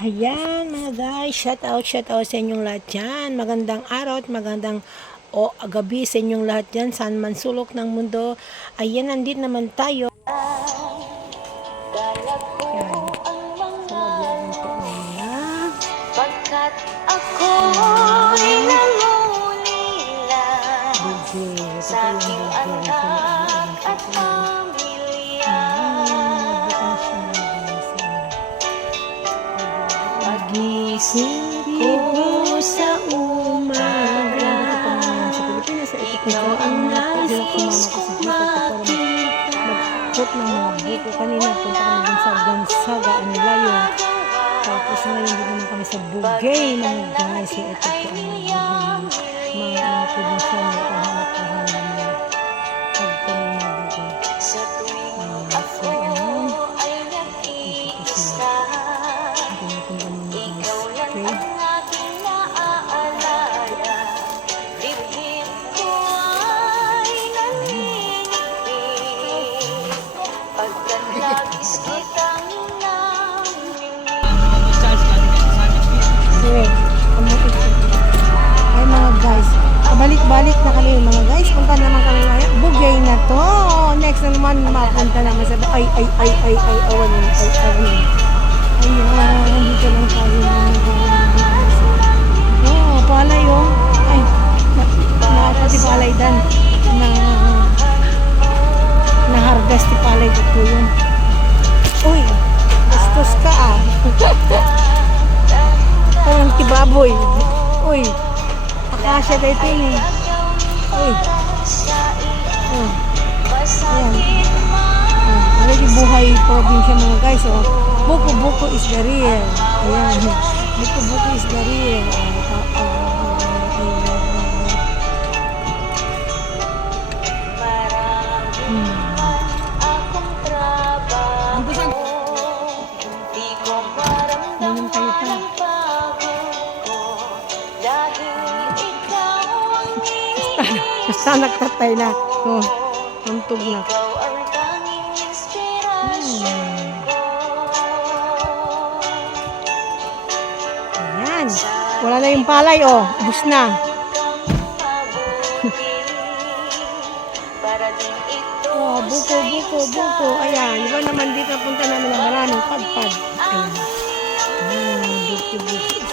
Ayan mga guys, shout out, shout out sa inyong lahat dyan. Magandang araw at magandang o gabi sa inyong lahat dyan. Saan man sulok ng mundo. Ayan, nandito naman tayo. Ayan. Pagkat ako'y Gonzaga, ang layo. Tapos ngayon dito naman kami sa Bugay, mga guys. So, ito po ang mga mga probinsya na kami mga guys. Punta naman kami ngayon. Bugay na to. Next na naman mapunta naman sa... Ay, ay, ay, ay, ay, awan yun, ay, awan yun. Ayan, dito lang tayo mga. Oh, palay oh. Ay, na, pati palay dan. Na, nahargas ti palay ko po yun. Uy, bastos ka ah. Parang tibaboy. Uy, akasya dahil ito eh. Uy, oh. Ayan. Oh, Lagi buhay probinsya mga guys. Oh. Buko buko is the real. Ayan. Buko buko is the real. Oh, oh, oh, Hmm. man akong trabaho Di ko Basta nagtatay na. Oh, antog na. Ko Ayan. Wala na yung palay oh. Ubus na. Oh, buko, buko, buko. Ayan. Iba naman dito punta namin na maraming padpad. Ayan. Ayan. Buko, buko.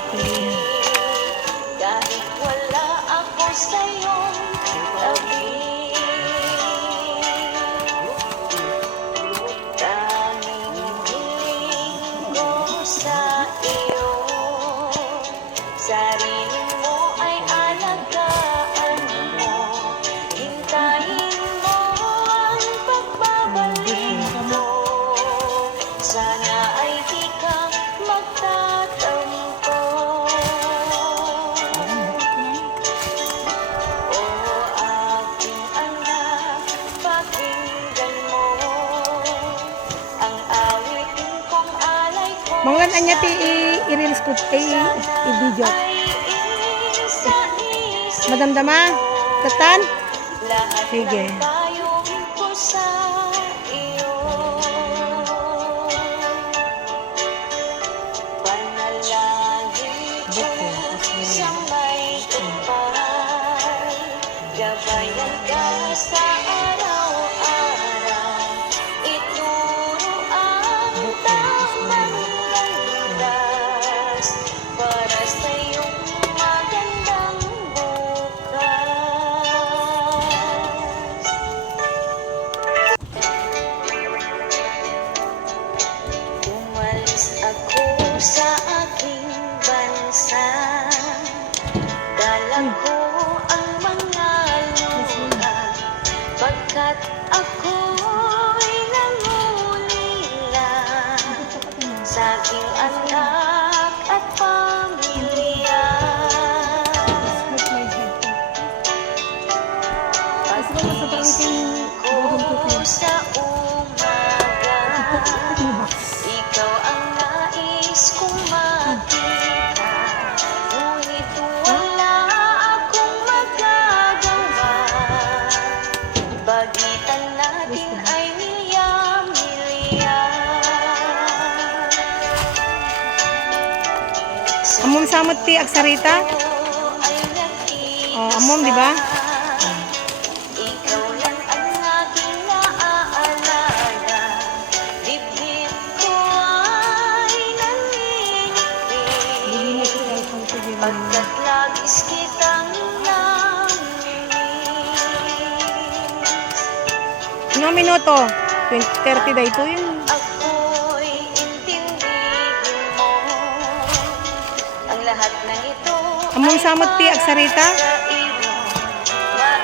Mga anya ti i-reels ko, i- i-video. ay isa-isa Madamdama? Tatan? Lahat Sige. Sa aking anak Samot ti agsarita. Oh, amom, di ba? Pagkat labis kitang namimiss Ano minuto? 20, 30 day to yun. Amom samot ti agsarita.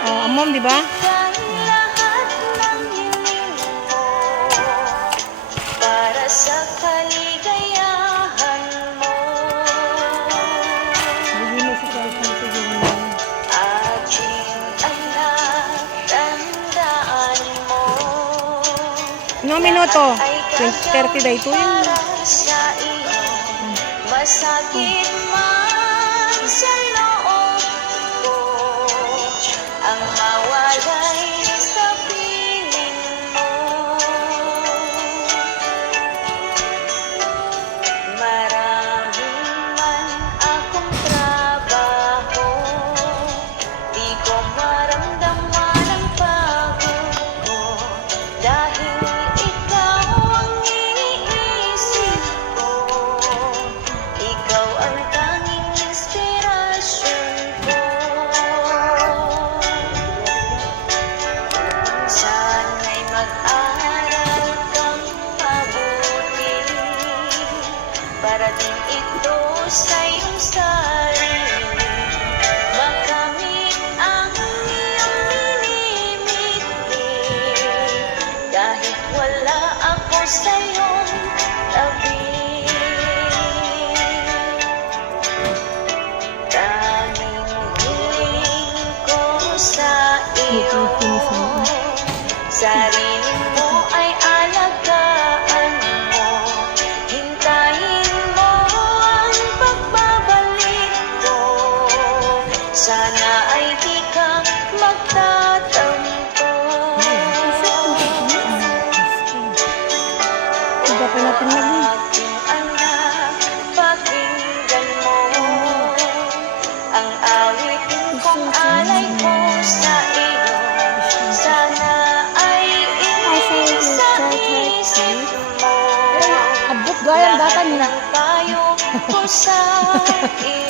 Oh, amom, di ba? Ano minuto? Ay 20, 30 day to yun. Masakit man sa Para din ito sa iyong sarili Sana ay di ka magtatampo Iba pa natin lagi. Aking anak, pakinggan mo Ang awitin kong alay ko sa iyo Sana ay inig sa isip mo Abot gayang data nila. payo ko sa iyo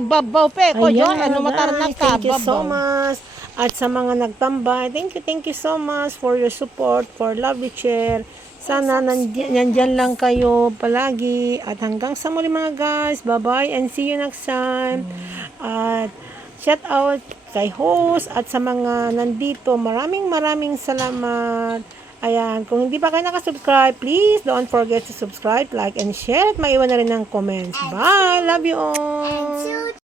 ababaw pe. Ko, John, ano matarnak ka? Thank you so much. At sa mga nagtambay, thank you, thank you so much for your support, for lovely chair. Sana nandyan, nandyan lang kayo palagi. At hanggang sa muli mga guys. Bye-bye and see you next time. At shout out kay host at sa mga nandito. Maraming maraming salamat. Ayan, kung hindi pa kayo nakasubscribe, please don't forget to subscribe, like, and share. At maiwan na rin ng comments. Bye! Love you all!